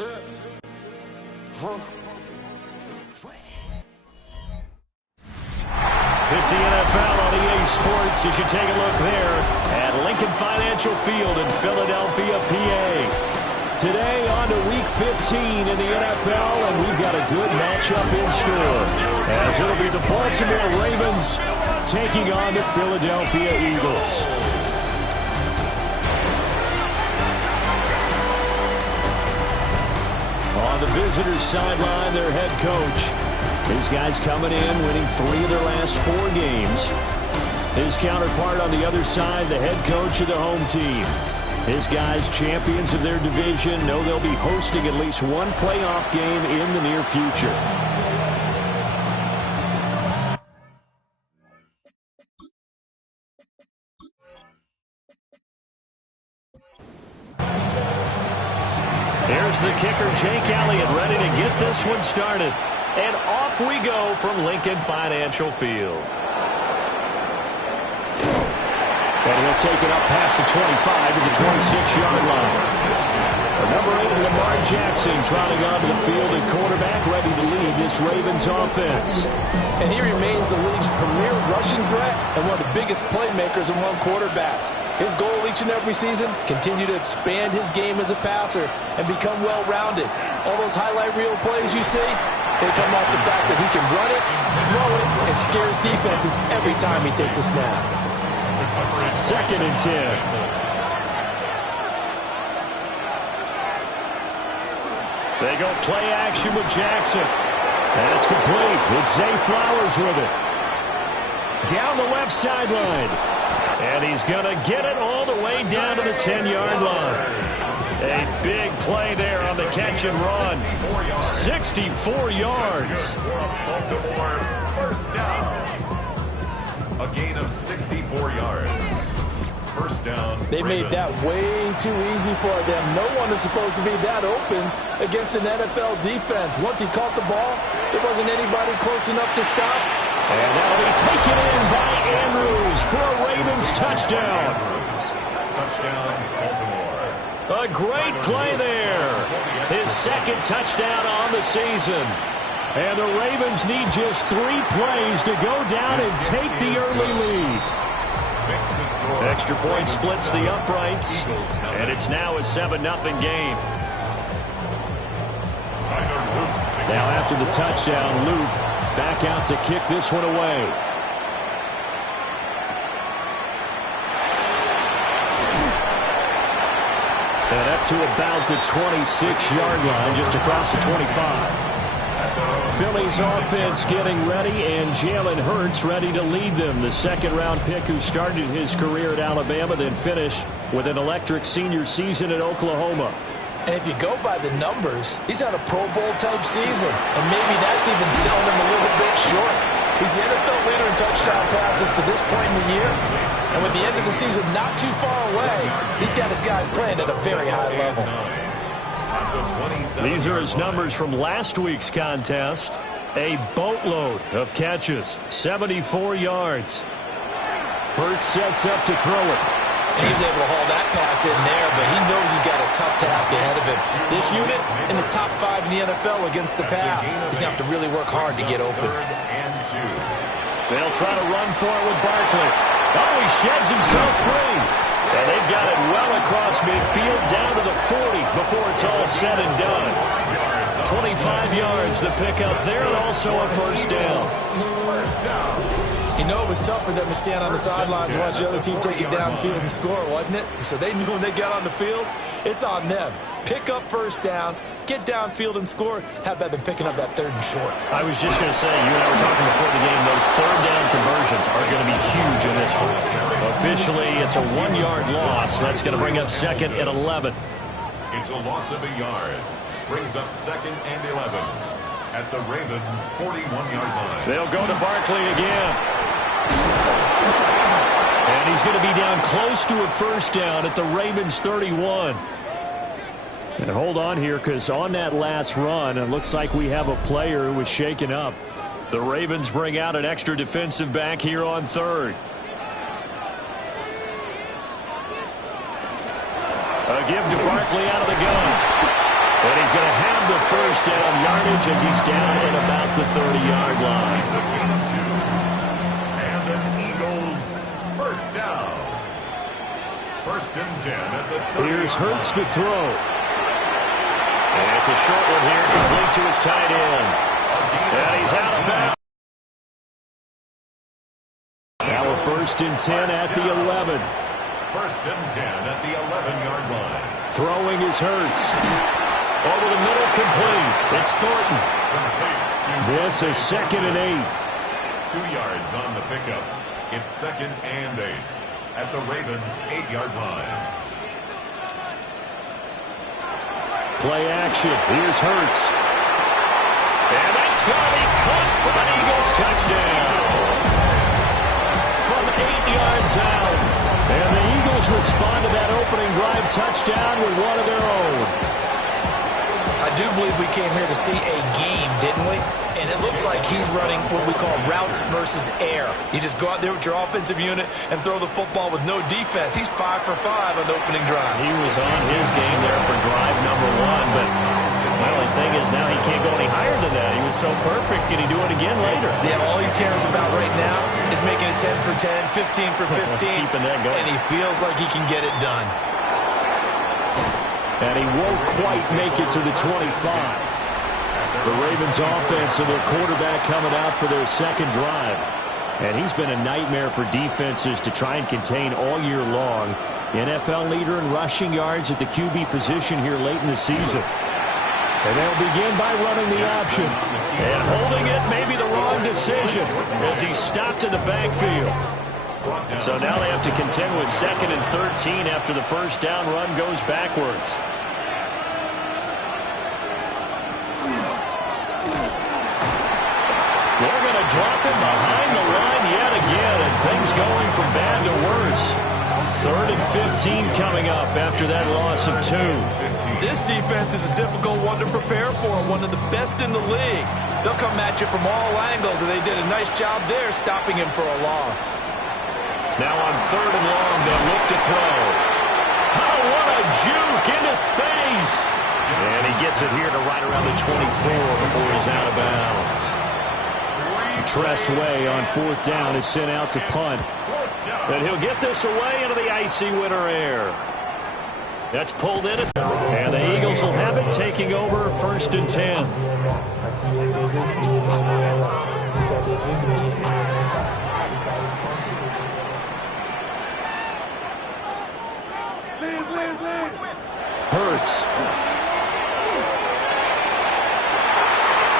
It's the NFL on EA Sports as you take a look there at Lincoln Financial Field in Philadelphia, PA. Today on to Week 15 in the NFL, and we've got a good matchup in store, as it'll be the Baltimore Ravens taking on the Philadelphia Eagles. On the visitors' sideline, their head coach. These guys coming in, winning 3 of their last 4 games. His counterpart on the other side, the head coach of the home team. His guys, champions of their division, know they'll be hosting at least one playoff game in the near future. Here's the kicker, Jake Elliott, ready to get this one started. And off we go from Lincoln Financial Field. And he'll take it up past the 25 to the 26-yard line. Number 8, Lamar Jackson, trotting onto the field at quarterback, ready to lead this Ravens offense. And he remains the league's premier rushing threat and one of the biggest playmakers among quarterbacks. His goal each and every season, continue to expand his game as a passer and become well-rounded. All those highlight reel plays you see, they come off the fact that he can run it, throw it, and scares defenses every time he takes a snap. 2nd and 10. They go play action with Jackson. And it's complete with Zay Flowers with it. Down the left sideline. And he's going to get it all the way down to the 10-yard line. A big play there on the catch and run. 64 yards. Baltimore, first down. A gain of 64 yards. First down. They made that way too easy for them. No one is supposed to be that open against an NFL defense. Once he caught the ball, there wasn't anybody close enough to stop. And that'll be taken in by Andrews for a Ravens touchdown. Touchdown, Baltimore. A great play there. His 2nd touchdown on the season. And the Ravens need just 3 plays to go down and take the early lead. Extra point splits the uprights, and it's now a 7-0 game. Now after the touchdown, Luke back out to kick this one away. And up to about the 26-yard line, just across the 25. Philly's offense getting ready, and Jalen Hurts ready to lead them. The 2nd-round pick who started his career at Alabama, then finished with an electric senior season at Oklahoma. And if you go by the numbers, he's had a Pro Bowl-type season, and maybe that's even selling him a little bit short. He's the NFL leader in touchdown passes to this point in the year, and with the end of the season not too far away, he's got his guys playing at a very high level. These are his numbers from last week's contest. A boatload of catches, 74 yards. Hurts sets up to throw it. And he's able to haul that pass in there, but he knows he's got a tough task ahead of him. This unit in the top 5 in the NFL against the pass. He's going to have to really work hard to get open. They'll try to run for it with Barkley. Oh, he sheds himself free. And they've got it well across midfield, down to the 40 before it's all said and done. 25 yards, the pickup there, and also a first down. You know, it was tough for them to stand on the sidelines and watch the other team take it downfield and score, wasn't it? So they knew when they got on the field, it's on them. Pick up first downs, get downfield and score. How about them picking up that 3rd and short? I was just going to say, you and I were talking before the game, those 3rd down conversions are going to be huge in this one. Officially, it's a 1-yard loss. That's going to bring up 2nd and 11. It's a loss of a yard. Brings up 2nd and 11 at the Ravens' 41-yard line. They'll go to Barkley again. And he's going to be down close to a first down at the Ravens' 31. And hold on here, because on that last run, it looks like we have a player who was shaken up. The Ravens bring out an extra defensive back here on 3rd. A give to Barkley out of the gun. And he's going to have the first down yardage as he's down at about the 30-yard line. It's a gain of 2. And an Eagles first down. First and 10 at the 30. Here's Hurts to throw. And it's a short one here, complete to his tight end. And he's out of bounds. Now a first and 10 at the 11. First and 10 at the 11-yard line. Throwing is Hurts. Over the middle, complete. It's Thornton. This is second and 8. 2 yards on the pickup. It's second and 8 at the Ravens' 8-yard line. Play action. Here's Hurts. And that's going to be caught for an Eagles touchdown. From 8 yards out. And the Eagles respond to that opening drive touchdown with one of their own. I do believe we came here to see a game, didn't we? And it looks like he's running what we call routes versus air. You just go out there with your offensive unit and throw the football with no defense. He's 5 for 5 on the opening drive. He was on his game there for drive number 1, but the only thing is now he can't go any higher than that. He was so perfect. Can he do it again later? Yeah, all he cares about right now is making it 10 for 10, 15 for 15. Keeping that going. And he feels like he can get it done. And he won't quite make it to the 25. The Ravens offense and their quarterback coming out for their second drive. And he's been a nightmare for defenses to try and contain all year long. NFL leader in rushing yards at the QB position here late in the season. And they'll begin by running the option. And holding it may be the wrong decision as he's stopped in the backfield. So now they have to contend with second and 13 after the first down run goes backwards. They're going to drop him behind the line yet again, and things going from bad to worse. Third and 15 coming up after that loss of 2. This defense is a difficult one to prepare for, one of the best in the league. They'll come at you from all angles, and they did a nice job there stopping him for a loss. Now on third and long, they'll look to throw. Oh, what a juke into space. And he gets it here to right around the 24 before he's out of bounds. Tressway on fourth down is sent out to punt. And he'll get this away into the icy winter air. That's pulled in. And the Eagles will have it taking over first and 10. Hurts.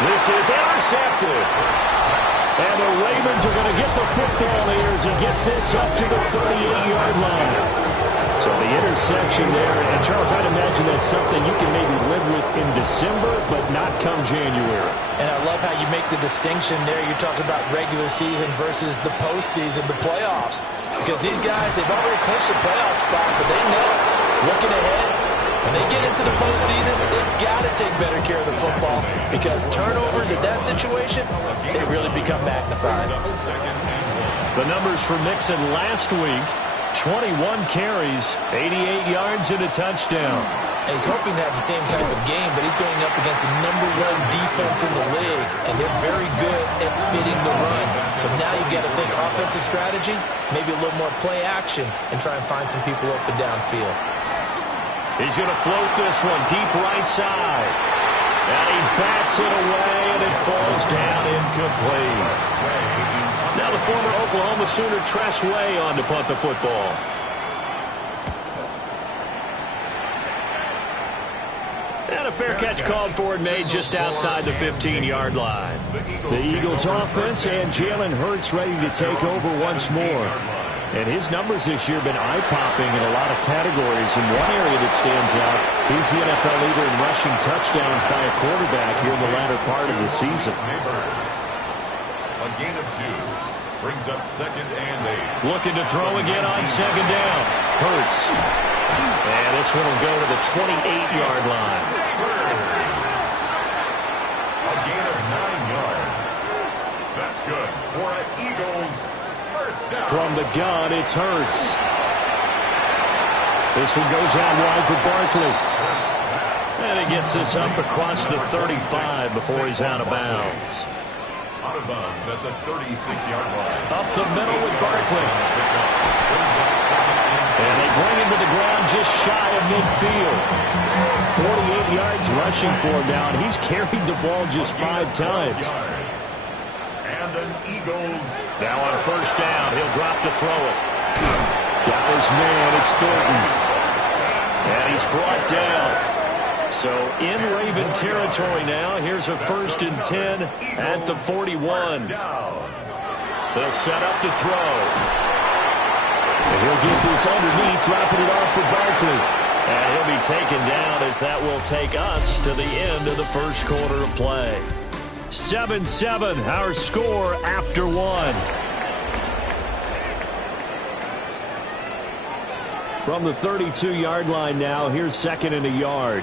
This is intercepted. And the Ravens are going to get the football here as he gets this up to the 38-yard line. So the interception there. And, Charles, I'd imagine that's something you can maybe live with in December, but not come January. And I love how you make the distinction there. You're talking about regular season versus the postseason, the playoffs. Because these guys, they've already clinched the playoff spot, but they know, looking ahead, when they get into the postseason, they've got to take better care of the football because turnovers in that situation, they really become magnified. The numbers for Mixon last week, 21 carries, 88 yards and a touchdown. And he's hoping to have the same type of game, but he's going up against the #1 defense in the league, and they're very good at fitting the run. So now you've got to think offensive strategy, maybe a little more play action, and try and find some people up and downfield. He's going to float this one deep right side. And he bats it away, and it falls down incomplete. Now the former Oklahoma Sooner Tressway on to punt the football. And a fair catch called for and made just outside the 15-yard line. The Eagles offense and Jalen Hurts ready to take over once more. And his numbers this year have been eye-popping in a lot of categories. And one area that stands out, he's the NFL leader in rushing touchdowns by a quarterback here in the latter part of the season. A gain of 2 brings up second and 8. Looking to throw again on second down. Hurts. And this one will go to the 28-yard line. A gain of 9 yards. That's good for an Eagles first down. From the gun, it's Hurts. This one goes out wide for Barkley. And he gets this up across the 35 before he's out of bounds. Out of bounds at the 36-yard line. Up the middle with Barkley. And they bring him to the ground just shy of midfield. 48 yards rushing for him now, and he's carried the ball just 5 times. And an Eagles. Now on first down, he'll drop to throw it. Got his man, it's Thornton. And he's brought down. So in Raven territory now. Here's a 1st and 10 at the 41. They'll set up to throw. And he'll get this underneath, dropping it off for Barkley. And he'll be taken down as that will take us to the end of the first quarter of play. 7-7, our score after 1. From the 32-yard line now, here's 2nd and a yard.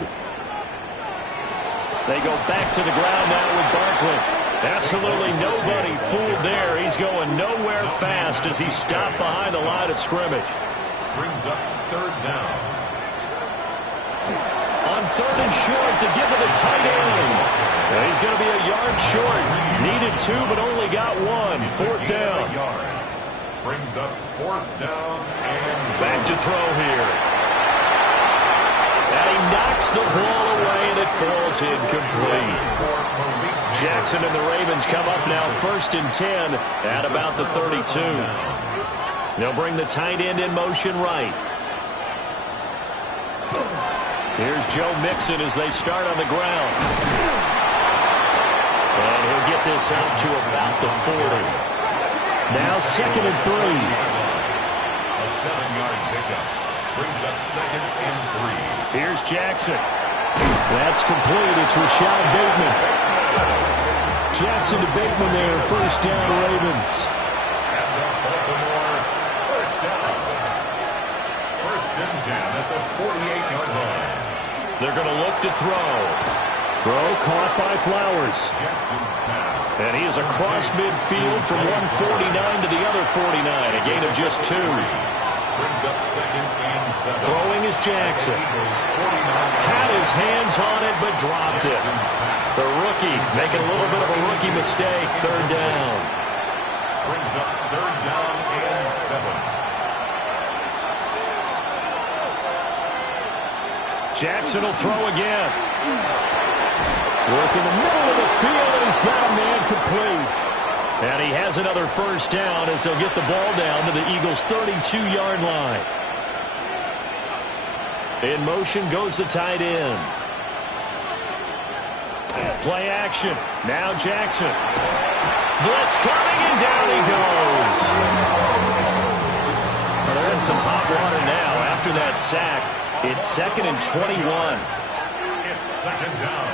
They go back to the ground now with Barkley. Absolutely nobody fooled there. He's going nowhere fast as he's stopped behind the line of scrimmage. Brings up 3rd down. On 3rd and short to give it a tight end. He's going to be a yard short. Needed 2, but only got 1. 4th down. Brings up 4th down and back to throw here. And he knocks the ball away, and it falls incomplete. Jackson and the Ravens come up now 1st and 10 at about the 32. They'll bring the tight end in motion right. Here's Joe Mixon as they start on the ground. And he'll get this out to about the 40. Now 2nd and 3. A 7-yard pickup. Brings up 2nd and 3. Here's Jackson. That's complete. It's Rashad Bateman. Jackson to Bateman there. 1st down, Ravens. And the Baltimore 1st down. 1st and 10 at the 48-yard line. They're going to look to throw. Throw caught by Flowers. Jackson's pass. And he is across midfield from 149 to the other 49. A gain of just 2. Brings up 2nd and 7. Throwing is Jackson. Had his hands on it, but dropped it. The rookie making a little bit of a rookie mistake. 3rd down. Brings up 3rd down and 7. Jackson will throw again. Work in the middle of the field, and he's got a man complete. And he has another 1st down as they'll get the ball down to the Eagles' 32-yard line. In motion goes the tight end. Play action. Now Jackson. Blitz coming, and down he goes. Well, they're in some hot water now after that sack. It's 2nd and 21. It's 2nd down.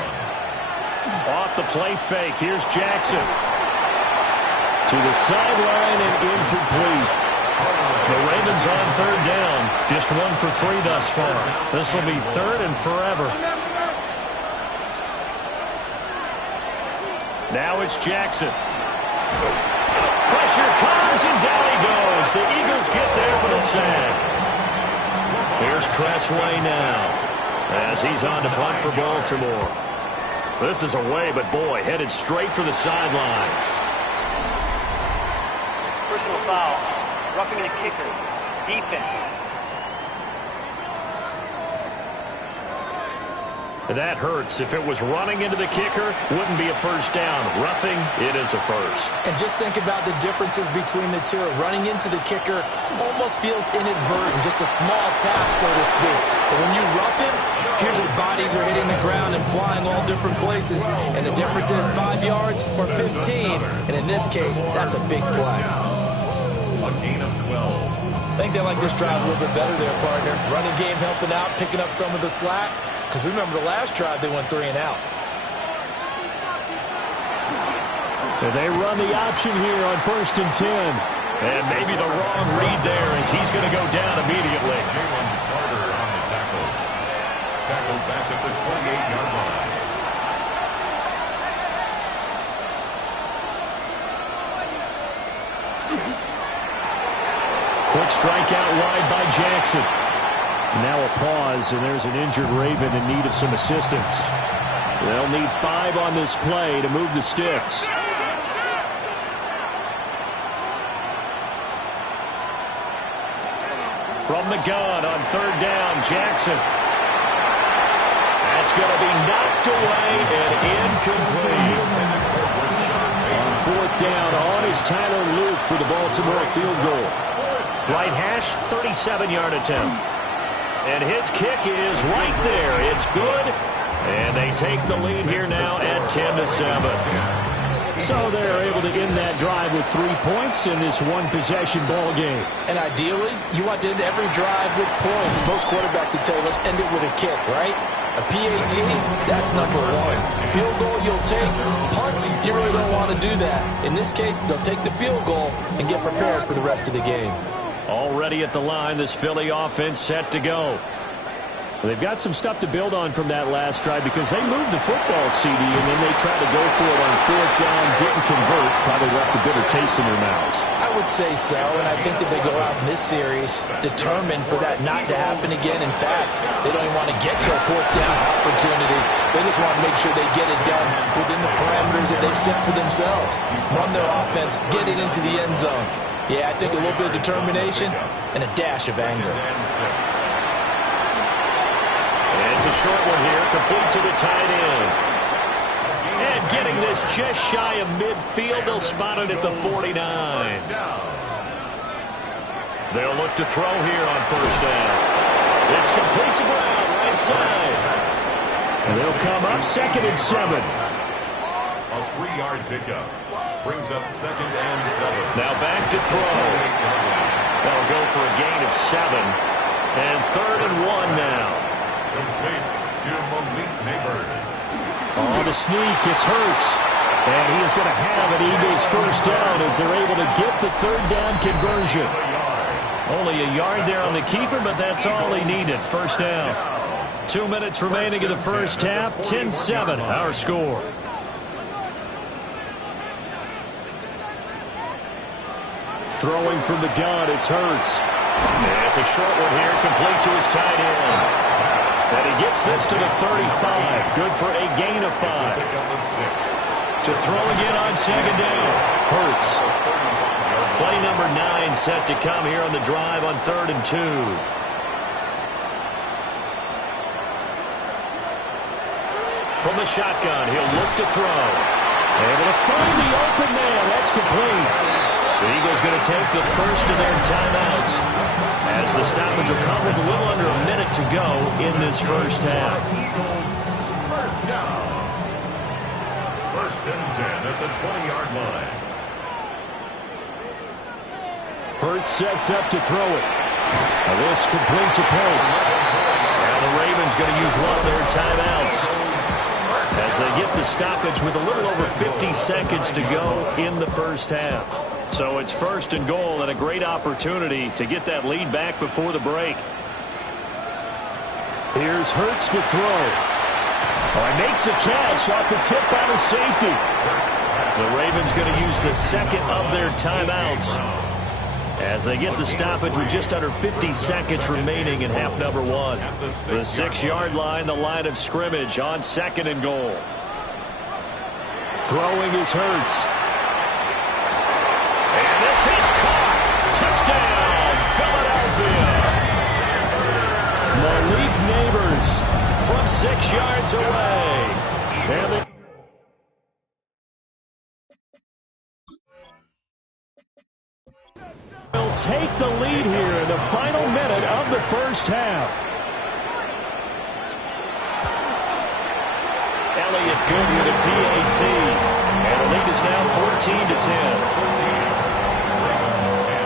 Off the play fake. Here's Jackson. To the sideline and incomplete. The Ravens on 3rd down. Just 1 for 3 thus far. This will be 3rd and forever. Now it's Jackson. Pressure comes, and down he goes. The Eagles get there for the sack. Here's Cressway now as he's on to punt for Baltimore. This is away, but boy, headed straight for the sidelines. Personal foul. Roughing the kicker. Defense. That hurts. If it was running into the kicker, wouldn't be a 1st down. Roughing, it is a 1st. And just think about the differences between the two. Running into the kicker almost feels inadvertent, just a small tap, so to speak. But when you rough him, usually bodies are hitting the ground and flying all different places. And the difference is 5 yards or 15. And in this case, that's a big play. A gain of 12. I think they like this drive a little bit better there, partner. Running game helping out, picking up some of the slack. Because remember the last drive, they went 3 and out. And they run the option here on 1st and 10. And maybe the wrong read there as he's going to go down immediately. Jalen Carter on the tackle. Tackled back at the 28-yard line. Quick strike out wide by Jackson. Now a pause, and there's an injured Raven in need of some assistance. They'll need 5 on this play to move the sticks. From the gun on 3rd down, Jackson. That's going to be knocked away and incomplete. On 4th down, on is Tyler Luke for the Baltimore field goal. Right hash, 37-yard attempt. And his kick is right there. It's good. And they take the lead here now at 10-7. So they're able to end that drive with 3 points in this one-possession ball game. And ideally, you want to end every drive with points. Most quarterbacks would tell you, let's end it with a kick, right? A PAT, that's number 1. Field goal you'll take. Punts, you really don't want to do that. In this case, they'll take the field goal and get prepared for the rest of the game. Already at the line, this Philly offense set to go. They've got some stuff to build on from that last drive because they moved the football, CD, and then they tried to go for it on 4th down, didn't convert, probably left a bitter taste in their mouths. I would say so, and I think that they go out in this series determined for that not to happen again. In fact, they don't even want to get to a 4th down opportunity. They just want to make sure they get it done within the parameters that they've set for themselves. Run their offense, get it into the end zone. Yeah, I think a little bit of determination and a dash of anger. It's a short one here, complete to the tight end. And getting this just shy of midfield, they'll spot it at the 49. They'll look to throw here on 1st down. It's complete to Brown, right side. And they'll come up 2nd and 7. A 3-yard pickup brings up 2nd and 7. Now back to throw. That'll go for a gain of 7. And 3rd and 1 now. Complete to Malik Neighbors. On the sneak, it's Hurts. And he is going to have an Eagles 1st down as they're able to get the 3rd down conversion. Only a yard there on the keeper, but that's all he needed. 1st down. 2 minutes remaining in the first half. 10-7, our score. Throwing from the gun, it's Hurts. And it's a short one here, complete to his tight end. And he gets this to the 35. Good for a gain of 5. To throw again on 2nd down. Hurts. Play number 9 set to come here on the drive on 3rd and 2. From the shotgun, he'll look to throw. Able to find the open man. That's complete. The Eagles going to take the first of their timeouts as the stoppage will come with a little under a minute to go in this first half. Eagles 1st down. 1st and 10 at the 20-yard line. Hurts sets up to throw it. Now this complete to Pope. Now the Ravens going to use one of their timeouts as they get the stoppage with a little over 50 seconds to go in the first half. So it's 1st and goal and a great opportunity to get that lead back before the break. Here's Hurts to throw. Oh, he makes the catch off the tip by the safety. The Ravens going to use the 2nd of their timeouts as they get the stoppage with just under 50 seconds remaining in half number 1. The 6-yard line, the line of scrimmage on 2nd and goal. Throwing is Hurts. And this is caught. Touchdown, Philadelphia. Malik Neighbors from 6 yards away. And they'll take the lead here in the final minute of the first half. Elliott good with a PAT. And the lead is now 14-10.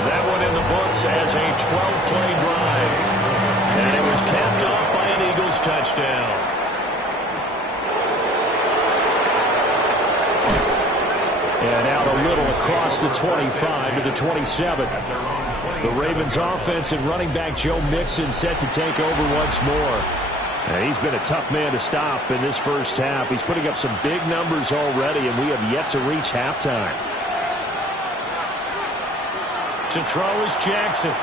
That one in the books as a 12-play drive. And it was capped off by an Eagles touchdown. And out a little across the 25 to the 27. The Ravens offense and running back Joe Mixon set to take over once more. And he's been a tough man to stop in this first half. He's putting up some big numbers already, and we have yet to reach halftime. To throw is Jackson.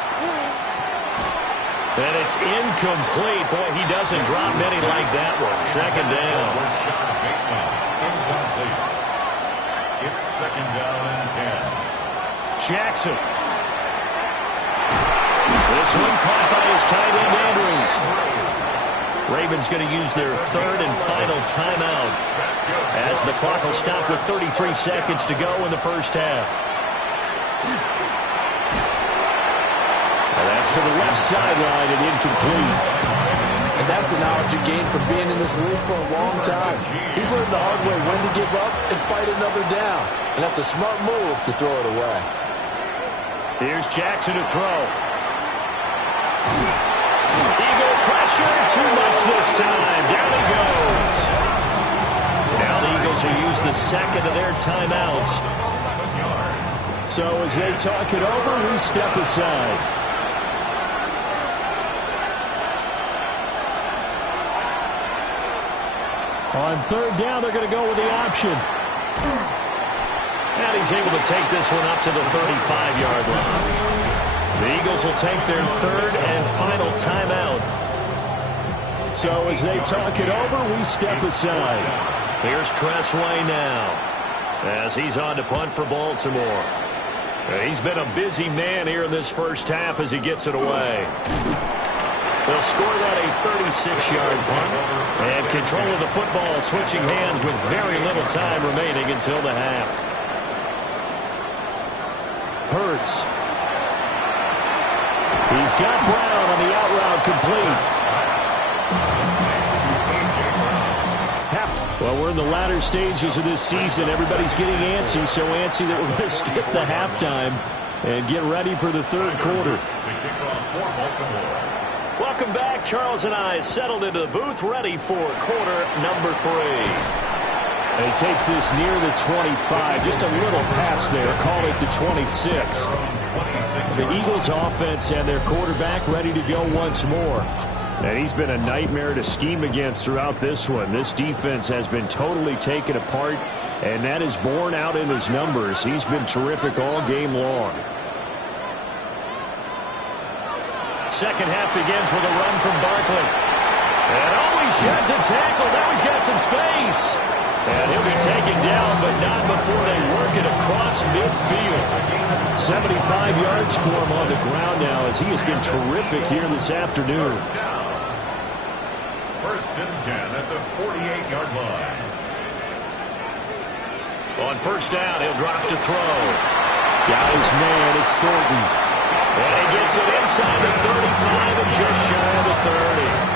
And it's incomplete. Boy, he doesn't drop many like that one. Second down. Incomplete. It's second down and 10. Jackson. This one caught by his tight end, Andrews. Ravens going to use their third and final timeout as the clock will stop with 33 seconds to go in the first half. And that's to the left sideline and incomplete. And that's the knowledge you gain from being in this league for a long time. He's learned the hard way when to give up and fight another down. And that's a smart move to throw it away. Here's Jackson to throw. Eagle pressure, too much this time. Down he goes. Now the Eagles will use the second of their timeouts. So as they talk it over, we step aside. On third down, they're going to go with the option. And he's able to take this one up to the 35-yard line. The Eagles will take their third and final timeout. So as they talk it over, we step aside. Here's Tressway now as he's on to punt for Baltimore. He's been a busy man here in this first half as he gets it away. They'll score that a 36-yard punt. And control of the football switching hands with very little time remaining until the half. Hurts. He's got Brown on the out route complete. Well, we're in the latter stages of this season. Everybody's getting antsy, so antsy that we're going to skip the halftime and get ready for the third quarter. Welcome back. Charles and I settled into the booth, ready for quarter number 3. And he takes this near the 25, just a little past there, call it the 26. The Eagles offense and their quarterback ready to go once more. And he's been a nightmare to scheme against throughout this one. This defense has been totally taken apart, and that is borne out in his numbers. He's been terrific all game long. Second half begins with a run from Barkley. And he sheds a tackle. Now he's got some space. And he'll be taken down, but not before they work it across midfield. 75 yards for him on the ground now as he has been terrific here this afternoon. First and 10 at the 48-yard line. On first down, he'll drop to throw. Got his man, it's Thornton. And he gets it inside the 35 and just shy of the 30.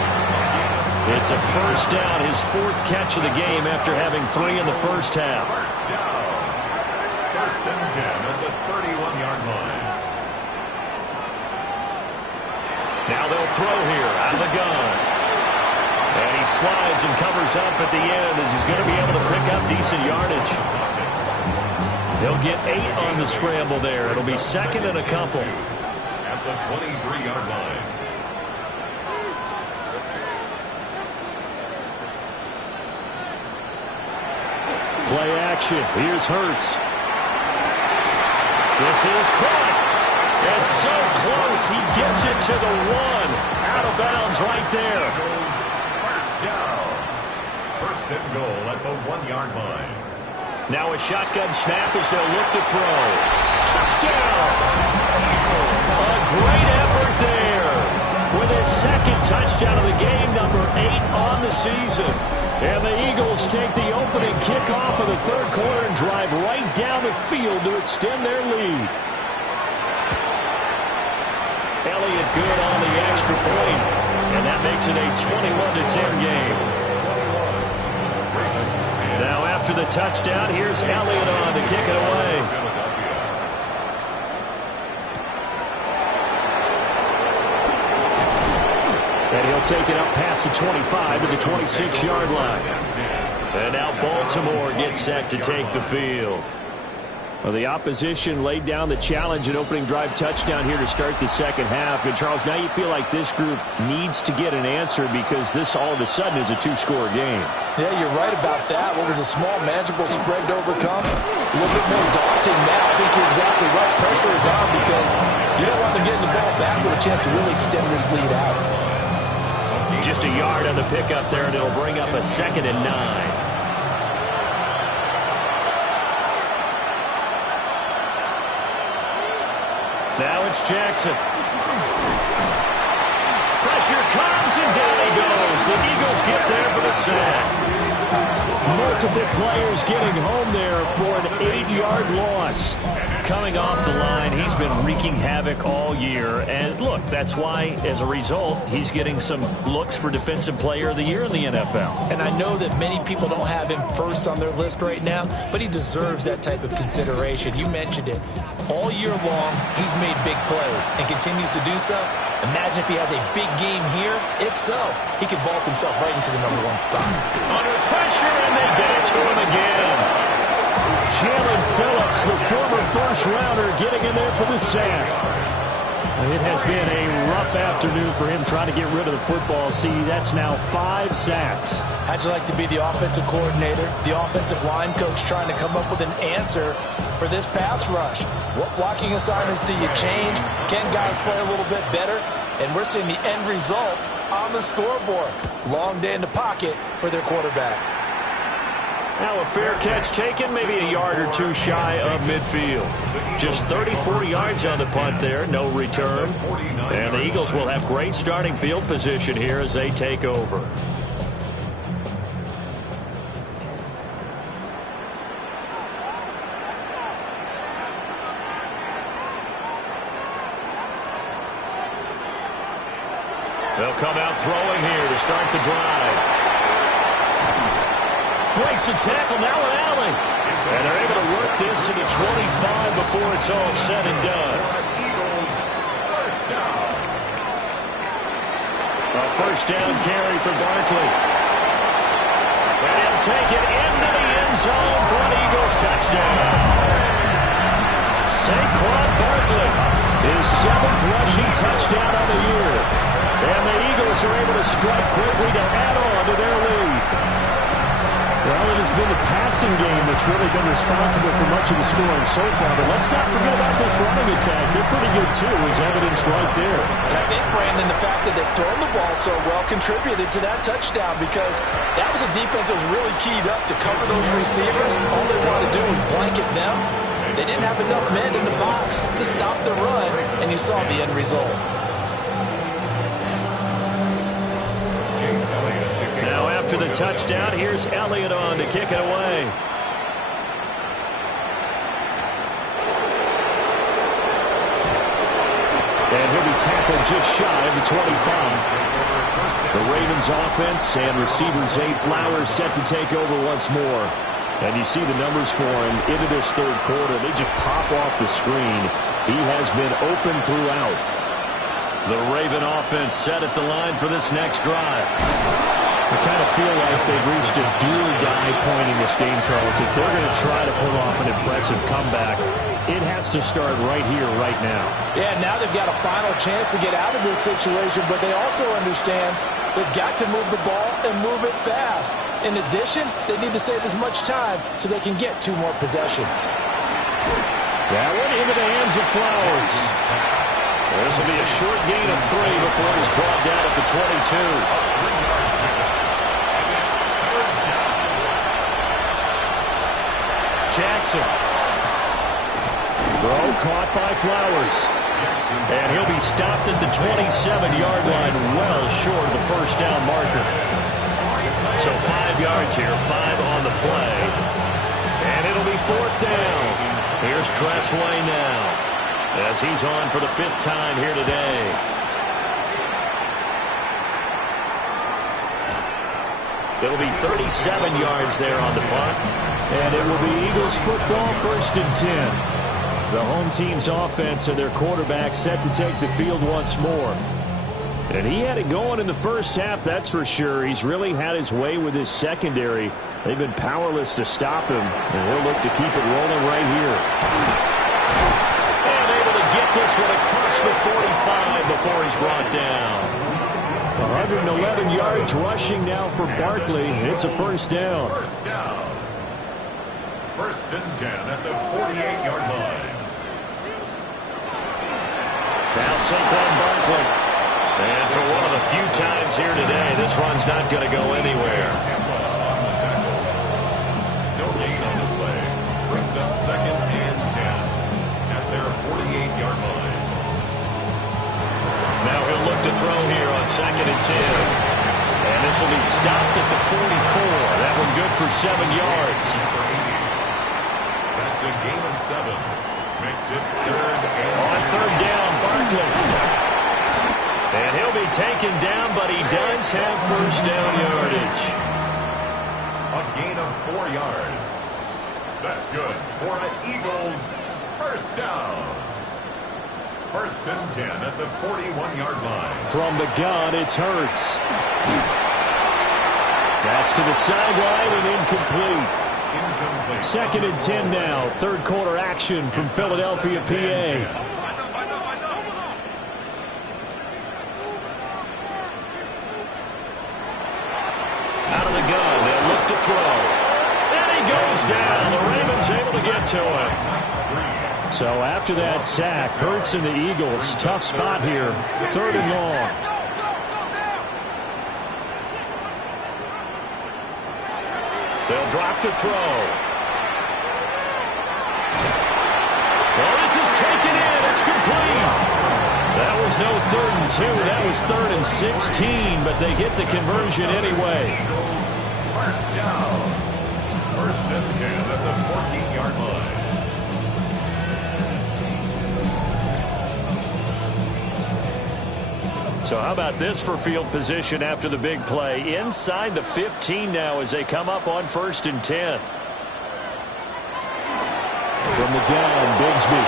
It's a first down, his fourth catch of the game after having 3 in the first half. First down. First and 10 at the 31-yard line. Now they'll throw here out of the gun. And he slides and covers up at the end as he's going to be able to pick up decent yardage. He'll get 8 on the scramble there. It'll be second and a couple. At the 23-yard line. Play action. Here's Hurts. This is caught. It's so close. He gets it to the 1. Out of bounds right there. First down. First and goal at the 1-yard line. Now a shotgun snap as they'll look to throw. Touchdown! A great effort there with his second touchdown of the game, number 8 on the season. And the Eagles take the opening kickoff of the third quarter and drive right down the field to extend their lead. Elliott good on the extra point, and that makes it a 21-10 game. Now after the touchdown, here's Elliott on to kick it away. And he'll take it up past the 25 to the 26-yard line. And now Baltimore gets set to take the field. Well, the opposition laid down the challenge and opening drive touchdown here to start the second half. And, Charles, now you feel like this group needs to get an answer because this all of a sudden is a 2-score game. Yeah, you're right about that. What was a small, manageable spread to overcome? A little bit more daunting now. I think you're exactly right. Pressure is on because you don't want and getting the ball back with a chance to really extend this lead out. Just a yard on the pickup there, and it'll bring up a 2nd and 9. Now it's Jackson. Pressure comes, and down he goes. The Eagles get there for the sack. Multiple players getting home there for an 8-yard loss. Coming off the line, he's been wreaking havoc all year. And look, that's why, as a result, he's getting some looks for Defensive Player of the Year in the NFL. And I know that many people don't have him first on their list right now, but he deserves that type of consideration. You mentioned it. All year long, he's made big plays and continues to do so. Imagine if he has a big game here. If so, he could vault himself right into the #1 spot. Under pressure, and they get it to him again. Jalen Phillips, the former first-rounder, getting in there for the sack. It has been a rough afternoon for him trying to get rid of the football. See, that's now 5 sacks. How'd you like to be the offensive coordinator, the offensive line coach trying to come up with an answer for this pass rush? What blocking assignments do you change? Can guys play a little bit better? And we're seeing the end result on the scoreboard. Long day in the pocket for their quarterback. Now a fair catch taken, maybe a yard or 2 shy of midfield. Just 34 yards on the punt there, no return. And the Eagles will have great starting field position here as they take over. They'll come out throwing here to start the drive. Breaks the tackle, now an alley. And they're able to work this to the 25 before it's all said and done. A first down carry for Barkley. And he'll take it into the end zone for an Eagles touchdown. Saquon Barkley, his 7th rushing touchdown on the year. And the Eagles are able to strike quickly to add on to their lead. Well, it has been the passing game that's really been responsible for much of the scoring so far. But let's not forget about this running attack. They're pretty good, too, as evidence right there. And I think, Brandon, the fact that they've thrown the ball so well contributed to that touchdown because that was a defense that was really keyed up to cover those receivers. All they wanted to do was blanket them. They didn't have enough men in the box to stop the run, and you saw the end result. After the touchdown, here's Elliott on to kick it away. And he'll be tackled just shy of the 25. The Ravens offense and receiver Zay Flowers set to take over once more. And you see the numbers for him into this 3rd quarter. They just pop off the screen. He has been open throughout. The Raven offense set at the line for this next drive. I kind of feel like they've reached a do-or-die point in this game, Charles. If they're going to try to pull off an impressive comeback, it has to start right here, right now. Yeah, now they've got a final chance to get out of this situation, but they also understand they've got to move the ball and move it fast. In addition, they need to save as much time so they can get 2 more possessions. That went into the hands of Flowers. This will be a short gain of 3 before he's brought down at the 22. Jackson. Throw caught by Flowers. And he'll be stopped at the 27-yard line, well short of the first down marker. So 5 yards here, 5 on the play. And it'll be 4th down. Here's Tressway now, as he's on for the 5th time here today. It'll be 37 yards there on the punt. And it will be Eagles football, 1st and 10. The home team's offense and their quarterback set to take the field once more. And he had it going in the first half, that's for sure. He's really had his way with his secondary. They've been powerless to stop him, and he'll look to keep it rolling right here. And able to get this one across the 45 before he's brought down. 111 yards rushing now for Barkley. It's a 1st down. 1st down. 1st and 10 at the 48-yard line. Now Saquon Barkley. And for one of the few times here today, this run's not going to go anywhere. No gain on the play. Brings up 2nd and 10 at their 48-yard line. Now he'll look to throw here on 2nd and 10. And this will be stopped at the 44. That one good for 7 yards. That's a gain of 7. Makes it 3rd and On 3rd down, Barkley. And he'll be taken down, but he does have 1st down yardage. A gain of 4 yards. That's good for an Eagles 1st down. 1st and 10 at the 41-yard line. From the gun, it's Hurts. That's to the sideline and incomplete. 2nd and 10 now. 3rd quarter action from Philadelphia, PA. Down. The Ravens able to get to him. So after that sack, Hurts and the Eagles, tough spot here. 3rd and long. They'll drop to throw. Well, this is taken in. It's complete. That was no 3rd and 2. That was 3rd and 16, but they get the conversion anyway. First down. 1st and 10 at the 14-yard line. So how about this for field position after the big play? Inside the 15 now as they come up on 1st and 10. From the gun, Bigsby.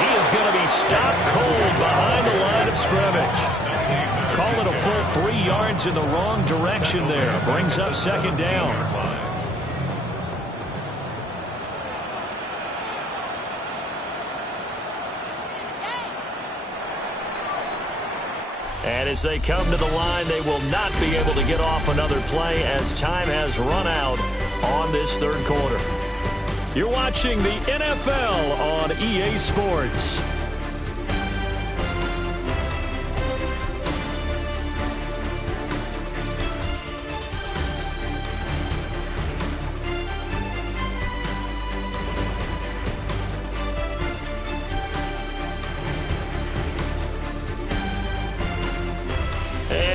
He is going to be stopped cold behind the line of scrimmage. Call it a full 3 yards in the wrong direction there. Brings up 2nd down. And as they come to the line, they will not be able to get off another play as time has run out on this 3rd quarter. You're watching the NFL on EA Sports.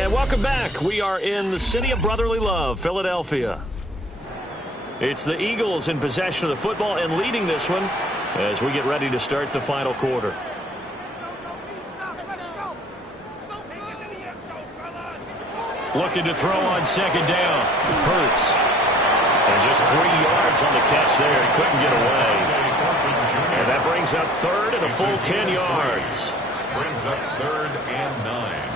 Welcome back. We are in the city of brotherly love, Philadelphia. It's the Eagles in possession of the football and leading this one as we get ready to start the final quarter. Looking to throw on 2nd down. Hurts. And just 3 yards on the catch there. He couldn't get away. And that brings up 3rd and a full 10 yards. Brings up 3rd and 9.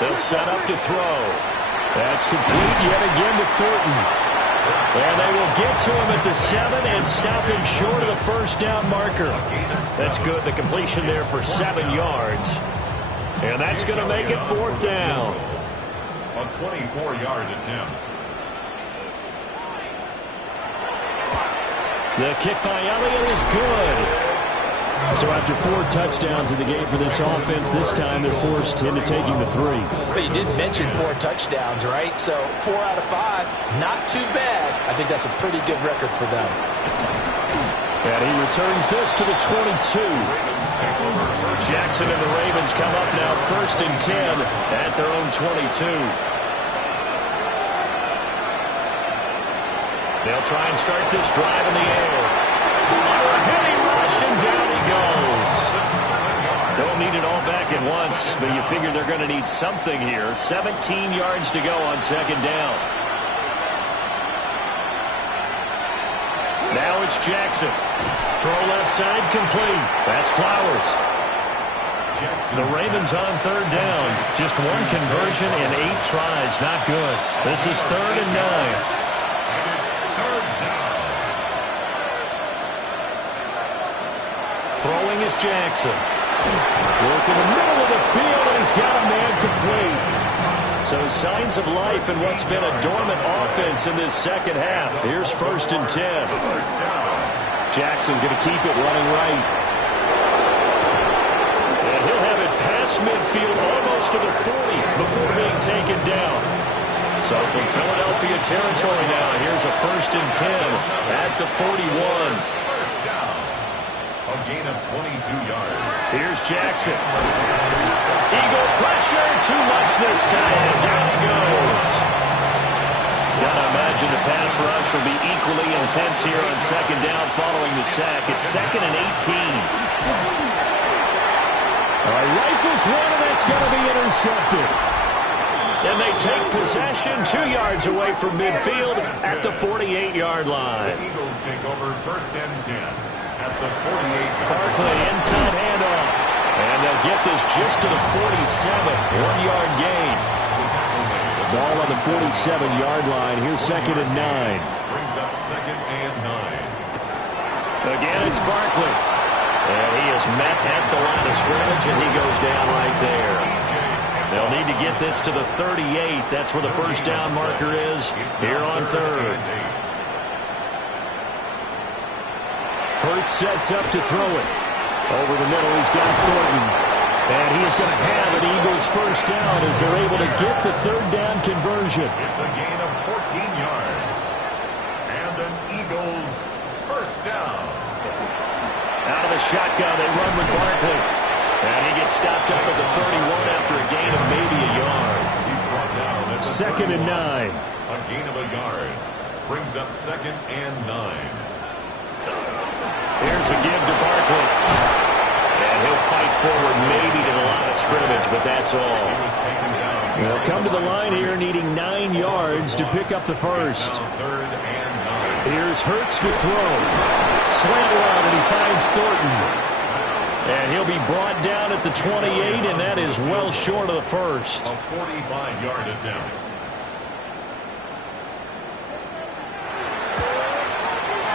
They'll set up to throw. That's complete yet again to Thornton. And they will get to him at the 7 and stop him short of the 1st down marker. That's good. The completion there for 7 yards. And that's going to make it 4th down. A 24-yard attempt. The kick by Elliott is good. So after 4 touchdowns in the game for this offense, this time they're forced into taking the 3. But you did mention 4 touchdowns, right? So 4 out of 5, not too bad. I think that's a pretty good record for them. And he returns this to the 22. Jackson and the Ravens come up now 1st and 10 at their own 22. They'll try and start this drive in the air. Under a heavy rush, and down he goes. Don't need it all back at once, but you figure they're going to need something here. 17 yards to go on 2nd down. Now it's Jackson. Throw left side complete. That's Flowers. The Ravens on 3rd down. Just 1 conversion in 8 tries. Not good. This is 3rd and 9. Throwing is Jackson. Work in the middle of the field, and he's got a man complete. So signs of life in what's been a dormant offense in this 2nd half. Here's 1st and 10. Jackson going to keep it running right. across midfield, almost to the 40 before being taken down. So from Philadelphia territory now, here's a 1st and 10 at the 41. First down. A gain of 22 yards. Here's Jackson. Eagle pressure, too much this time, and down he goes. Gotta imagine the pass rush will be equally intense here on 2nd down following the sack. It's 2nd and 18. Rifles one, and that's going to be intercepted. And they take possession 2 yards away from midfield at the 48-yard line. The Eagles take over 1st and 10 at the 48-yard line. Barkley inside handoff. And they'll get this just to the 47. 1-yard gain. Ball on the 47-yard line. Here's 2nd and 9. Brings up 2nd and 9. Again, it's Barkley. And he is met at the line of scrimmage, and he goes down right there. They'll need to get this to the 38. That's where the 1st down marker is here on 3rd. Hurts sets up to throw it. Over the middle, he's got Thornton. And he is going to have an Eagles 1st down as they're able to get the 3rd down conversion. It's a gain of 14 yards. And an Eagles 1st down. Out of the shotgun, they run with Barkley. And he gets stopped up at the 31 after a gain of maybe a yard. He's brought down at the 2nd and 9. A gain of a yard. Brings up 2nd and 9. Here's a give to Barkley. And he'll fight forward maybe to the line of scrimmage, but that's all. He was taken down. They'll come to the line here needing 9 yards to pick up the 1st. 3rd and 9. Here's Hurts to throw. Slant route, and he finds Thornton. And he'll be brought down at the 28, and that is well short of the 1st. A 45-yard attempt.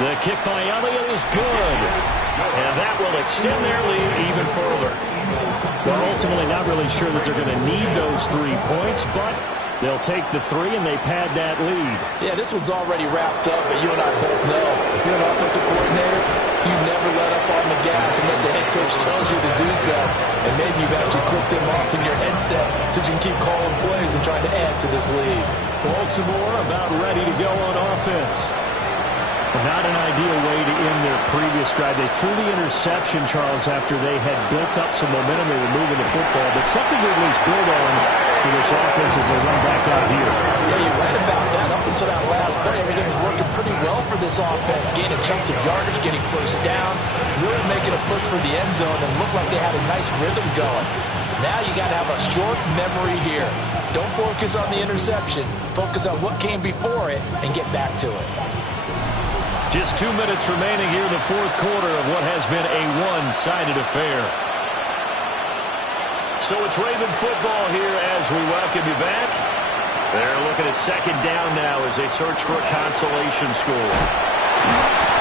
The kick by Elliott is good. And that will extend their lead even further. Well, ultimately not really sure that they're going to need those 3 points, but they'll take the 3 and they pad that lead. Yeah, this one's already wrapped up, but you and I both know if you're an offensive coordinator, you never let up on the gas unless the head coach tells you to do so. And maybe you've actually clicked him off in your headset so you can keep calling plays and trying to add to this lead. Baltimore about ready to go on offense. Not an ideal way to end their previous drive. They threw the interception, Charles, after they had built up some momentum. They were moving the football, but something to at least build on for this offense as they run back out here. Yeah, you're right about that. Up until that last play, everything was working pretty well for this offense. Gaining chunks of yardage, getting 1st downs, really making a push for the end zone, and looked like they had a nice rhythm going. Now you got to have a short memory here. Don't focus on the interception. Focus on what came before it and get back to it. Just 2 minutes remaining here in the 4th quarter of what has been a one-sided affair. So it's Raven football here as we welcome you back. They're looking at 2nd down now as they search for a consolation score.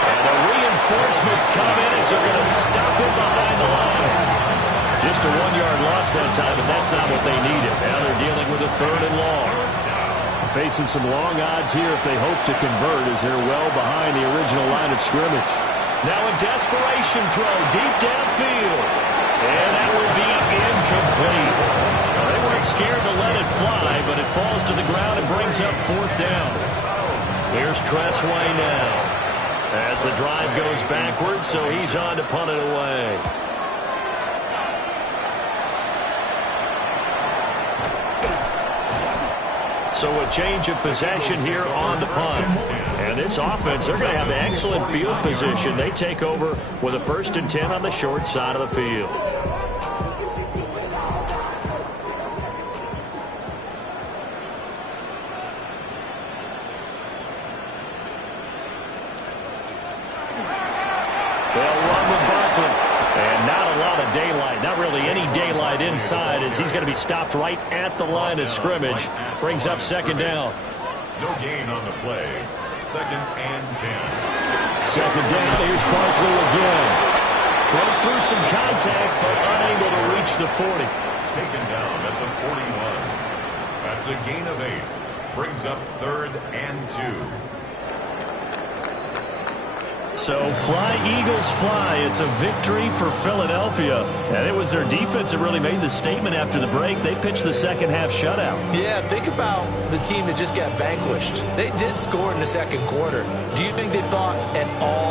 And the reinforcements come in as they're going to stop him behind the line. Just a 1-yard loss that time, but that's not what they needed. Now they're dealing with a 3rd and long. Facing some long odds here if they hope to convert as they're well behind the original line of scrimmage. Now a desperation throw deep downfield. And that will be incomplete. They weren't scared to let it fly, but it falls to the ground and brings up 4th down. Here's Tressway now. As the drive goes backwards, so he's on to punt it away. So a change of possession here on the punt. And this offense, they're going to have excellent field position. They take over with a 1st and 10 on the short side of the field. They'll run with Barkley. And not a lot of daylight, not really any daylight inside as he's going to be stopped right at the line of scrimmage. Brings up 2nd down. No gain on the play. 2nd and 10. 2nd down, here's Barkley again. Broke through some contact, but unable to reach the 40. Taken down at the 41. That's a gain of 8. Brings up 3rd and 2. So fly, Eagles, fly. It's a victory for Philadelphia. And it was their defense that really made the statement after the break. They pitched the second half shutout. Yeah, think about the team that just got vanquished. They did score in the second quarter. Do you think they thought at all